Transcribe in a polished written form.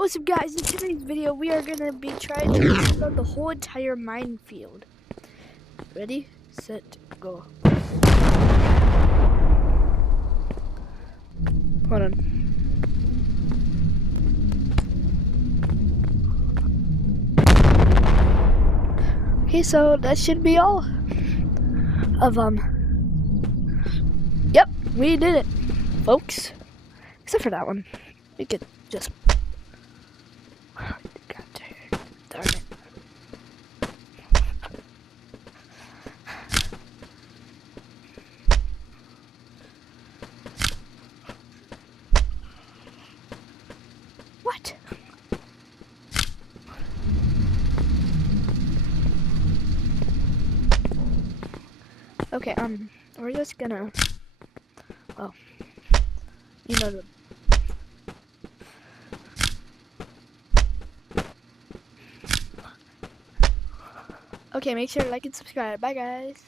What's up, guys? In today's video, we are gonna be trying to explore the whole entire minefield. Ready, set, go. Hold on. Okay, so that should be all of Yep, we did it, folks. Except for that one. We could just. God darn it. What? Okay, we're just gonna. Oh, you know the. Okay, make sure to like and subscribe. Bye, guys.